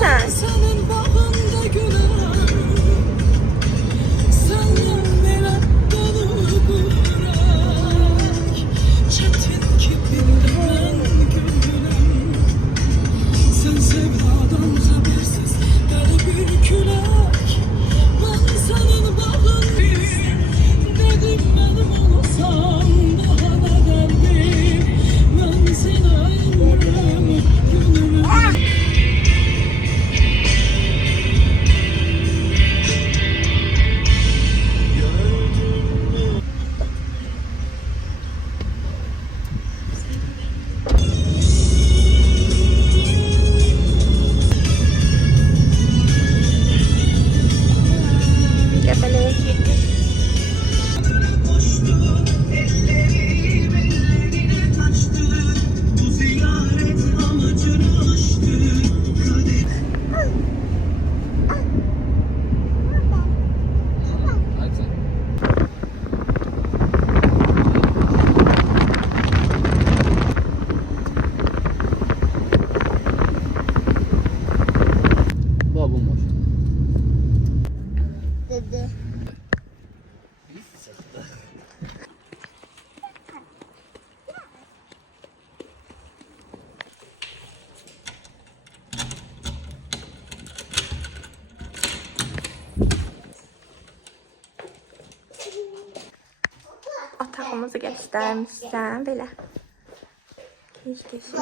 Neredesin? Göbeleğe girdik. Otağımızı göstermişsən belə. Keşkeşim.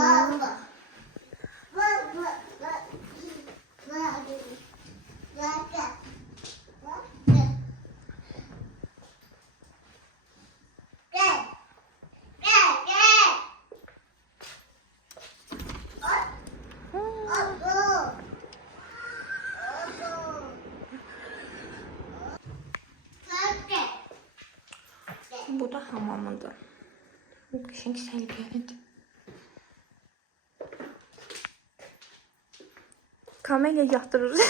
Bu da hamamıdır. Kışın güzel bir yerdir. Kamelya yatırır.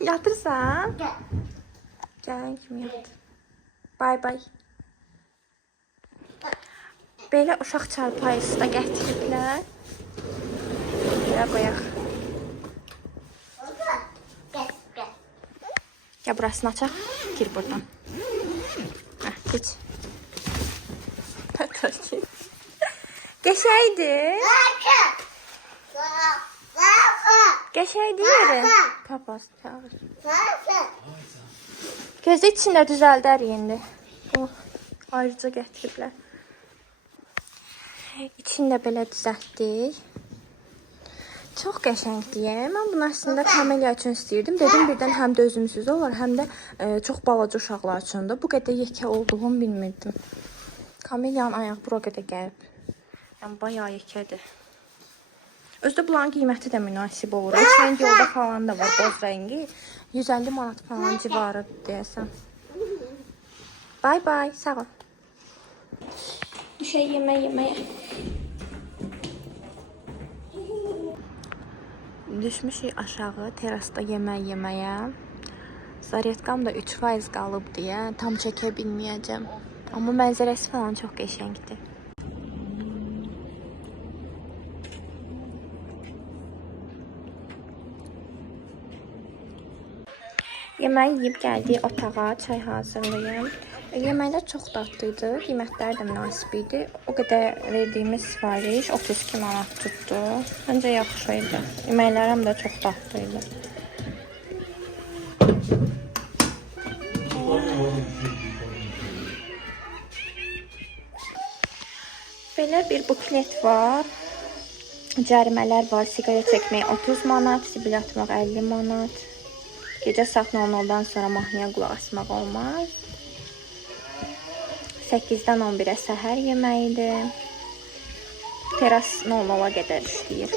Yatırsan. Gel kimi yat. Bay bay. Belə uşaq çarpayısı da gətiriblər. Belə qoyaq. Gel burasını açaq. Gir buradan. Heh, geç. Geçeydi. Geçeydi yeri. Papaz çağır. Gözü içində düzəldər indi. Oh, ayrıca gətiriblər. İçini də belə düzəltdik. Çox qəşəngdir. Mən bunu aslında Kamelya üçün istəyirdim. Dedim birdən həm də özümsüz olar, həm də çox balaca uşaqlar üçün də. Bu qədər yekə olduğumu bilmirdim. Kamelyanın ayağı bura qədər gəlib. Yəni bayağı yekədir. Özdə bunların qiyməti də münasib olur. Keçən yolda falan da var boz rəngi. 150 manat falan civarı deyəsən. Bay bay, sağ ol. Düşək yeməyə. Düşmüşük aşağı terasda yeməyə. Zaretkam da 3% qalıb deyə tam çəkə bilməyəcəm. Amma mənzərəsi falan çox qəşəngdir. Yeməyi yeyib gəldik otağa, çay hazırlayım. Yeməklər çox dadlıydı, qiymətləri də münasib idi. O qədər verdiyimiz sifariş 32 manat tutdu. Məncə yaxşı idi. Yeməklərim də çox dadlıydı. Belə bir buklet var. Cərimələr var. Siqaret çəkmək 30 manat, zibil atmaq 50 manat. Gecə saat 00-dan sonra mahnıya qulaq asmaq olmaz. 8-dən 11-ə səhər yeməyidir. Teras 00-a qədər işləyir.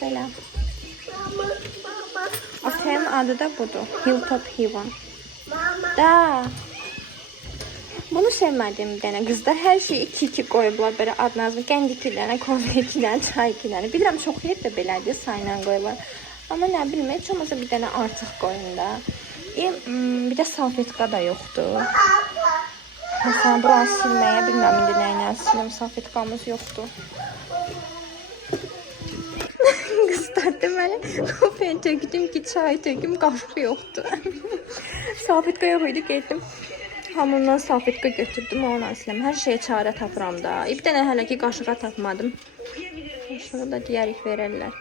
Belə. Otelin adı da budur. Hilltop Haven. Da. Bunu sevmədim bir dənə qızlar. Hər şeyi 2-2 qoyublar belə adınızı. Qənd 2 dənə, kofe 2 dənə, çay 2 dənə. Bilirəm çox yer də belədir, sayla qoyurlar. Amma nə bilmə, heç olmasa bir dənə artıq qoyun da. Bir də salfetka da yoxdur. Məsələn, buranı silməyə bilməm indi nə ilə silim. Salfetkamız yoxdur. göstərdi mənə. Kofeyə tökdüm ki, çay töküm, qaşıq yoxdur. Salfetka yox idi, getdim. Hamından salfetka götürdüm, onu aslam. Hər şeyə çarə tapıram da. Bir dənə hələ ki qaşığa tapmadım. Qaşığı da deyərik verərlər.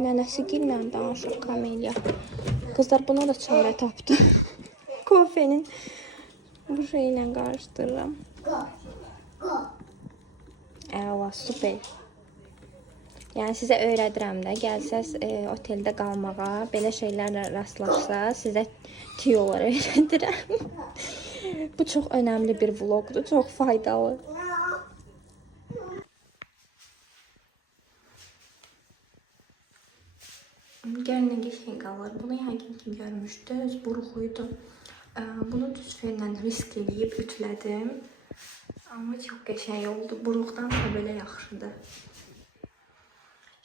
Nənəsi gillə danışır Kamelya. Qızlar buna da çarə tapdı. Kofenin bu şeylə qarışdırıram. Əla, super. Yəni sizə öyrədirəm də, gəlsəz oteldə qalmağa, belə şeylərlə rastlaşsa, sizə tiyolar öyrədirəm. Bu çox önəmli bir vlogdur, çox faydalı. Gəlin nə qəşəng qalır. Bunu yəqin ki görmüşdünüz, buruğuydu. Bunu düz fenlə risk eləyib ütülədim. Amma çox qəşəng oldu. Buruqdan da belə yaxşıdır.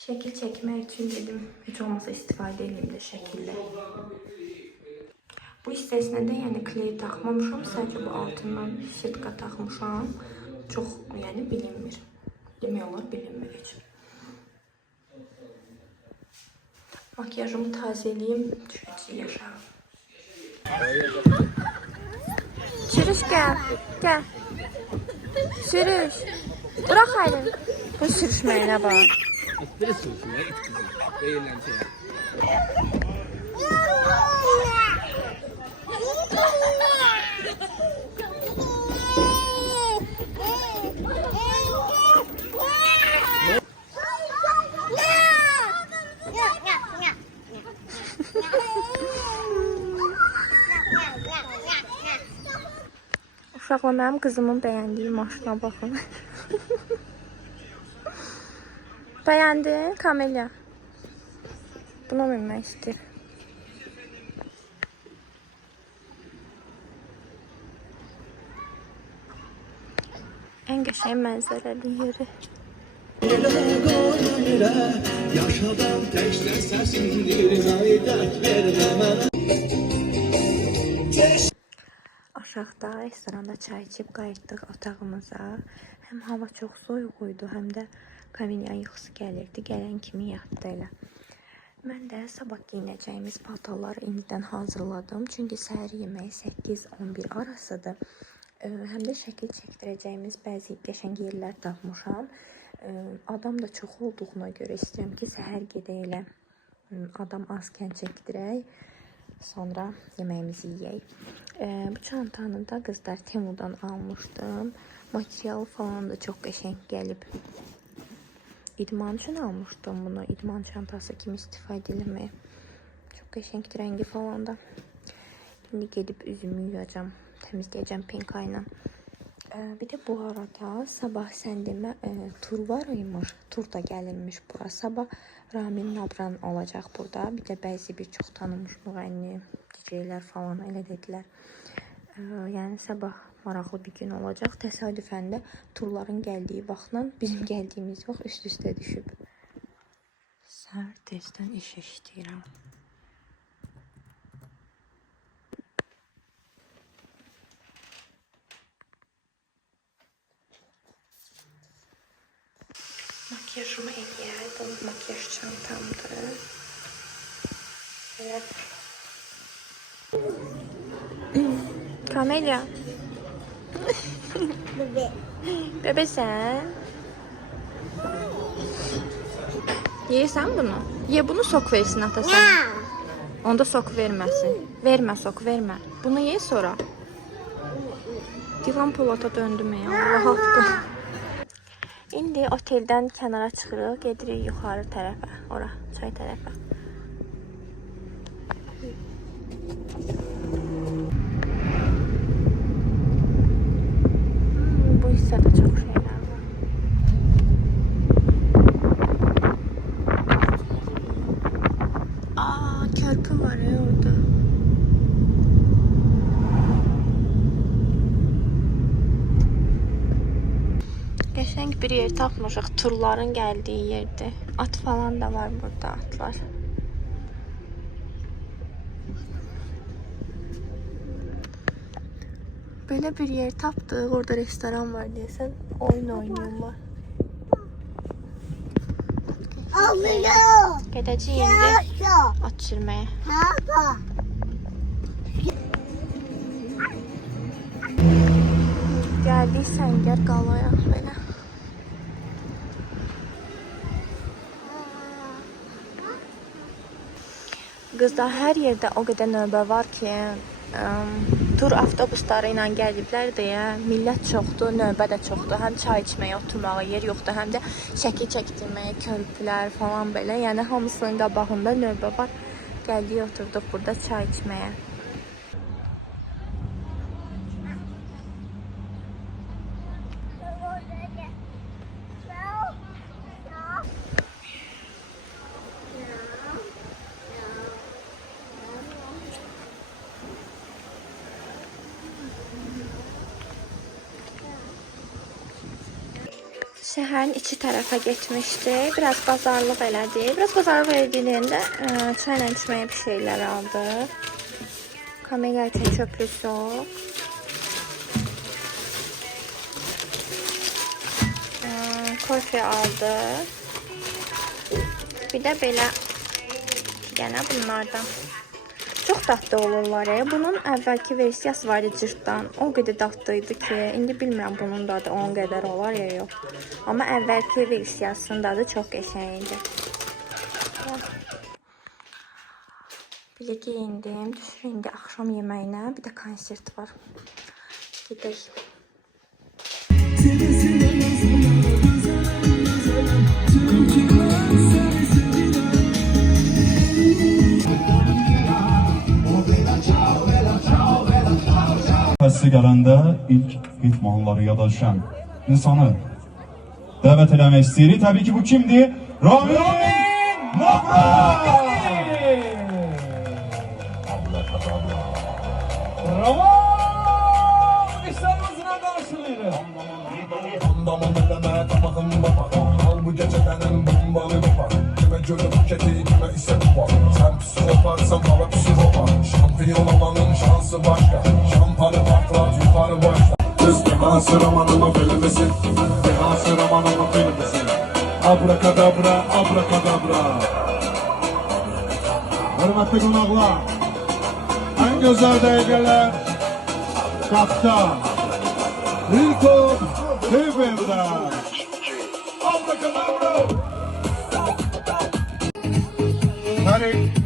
Şəkil çəkmək üçün dedim, heç olmasa istifadə edeyim də şəkillə. Bu hissəsinə də yəni kley taxmamışam, sadəcə bu altından sitka taxmışam. Çox yəni bilinmir. Demək olar bilinmir heç. Makyajımı tazeleyeyim, düşəcək yaşarım. Sürüş gəl, gəl. Sürüş. Bırak hayır. Bu sürüşməyinə bax. İttirə sürüşmə, it deyilən şey. Uşaqla mənim qızımın bəyəndiyi maşına baxın. Bəyəndin Kamelya? Buna minmək istəyir. Ən qəşəng mənzərəli yeri. Yaşadan təklə səsindir, aydət vermə mənə. Aşağıda restoranda çay içib qayıtdıq otağımıza. Həm hava çox soyuq idi, həm də Kamelyanın yuxusu gəlirdi. Gələn kimi yatdı elə. Mən də sabah giyinəcəyimiz paltarları indidən hazırladım. Çünki səhər yeməyi 8-11 arasıdır. Həm də şəkil çəkdirəcəyimiz bəzi qəşəng yerlər tapmışam. Adam da çox olduğuna görə istəyirəm ki, səhər gedək elə adam azkən çəkdirək. Sonra yeməyimizi yeyək. Bu çantanı da qızlar Temu'dan almışdım. Materialı falan da çox qəşəng gəlib. İdman üçün almışdım bunu. İdman çantası kimi istifadə eləməyə. Çox qəşəngdir rəngi falan da. İndi gedib üzümü yuyacam. Təmizləyəcəm penka ilə. Bir də bu arada sabah səndimə tur var imiş. Tur da gəlinmiş bura. Sabah Ramin Nabran olacaq burada. Bir də bəzi bir çox tanınmış müğənni, DJ-lər falan elə dedilər. Yəni sabah maraqlı bir gün olacaq. Təsadüfən də turların gəldiyi vaxtla bizim gəldiyimiz vaxt üst-üstə düşüb. Səhər tezdən iş işləyirəm. Makyajımı eləyərdim. Makyaj çantamdır. Evet. Kamelya. Bebe. Bebe sen. Yeyirsən bunu? Ye bunu, sok versin ata sana. Onda sok verməsin. Vermə sok, vermə. Bunu ye sonra. Divan Polata döndüm ya. Allah haqqı. İndi oteldən kənara çıxırıq, gedirik yuxarı tərəfə, ora, çay tərəfə. Bu hissədə çox şeylər var. Körpü var ya orada. Qəşəng bir yer tapmışıq, turların gəldiyi yerdir. At falan da var burada, atlar. Belə bir yer tapdıq. Orada restoran var deyəsən. Oyun oynayırlar. Gedəcəyik indi at sürməyə. Gəldik Səngər qalaya belə. Qızlar, hər yerdə o qədər növbə var ki, tur avtobusları ilə gəliblər deyə millət çoxdur, növbə də çoxdur. Həm çay içməyə, oturmağa yer yoxdur, həm də şəkil çəkdirməyə, körpülər falan belə. Yəni hamısının qabağında növbə var. Gəldik, oturduq burada çay içməyə. Şəhərin içi tərəfə getmişdi. Biraz bazarlıq elədi. Biraz bazarlıq elədiyində çayla içməyə bir şeylər aldı. Kameliyatın çöplü soğuk. Kofe aldı. Bir də belə yenə bunlardan. Çox dadlı olurlar. Bunun əvvəlki versiyası var idi cırtdan. O qədər dadlıydı ki, indi bilmirəm bunun dadı onun qədər olar ya yox. Amma əvvəlki versiyasının dadı çox qəşəng idi. Belə geyindim. Düşür indi axşam yeməyinə. Bir də konsert var. Gedək. Həssi gələndə ilk ritmanları yada düşən insanı dəvət eləmək istəyirik. Təbii ki, bu kimdir? Ramin Nafra! Bravo! İşlərimizlə qarşılayırıq. Damam eləmə, tamahım baba. Al bu gecə mənim bombalı baba. Kimə görə buketi, kimə isə baba. Sən psixoparsan, baba psixopar. Şampiyon olanın şansı başqa. Şampanı patlat, yukarı başla. Kız dehası romanımı bilmesin. Dehası romanımı bilmesin. Abrakadabra, abrakadabra. Hürmetli qonaqlar, en güzel dəqiqələr qapda. Hilton Heaven'da. Abrakadabra. Hadi.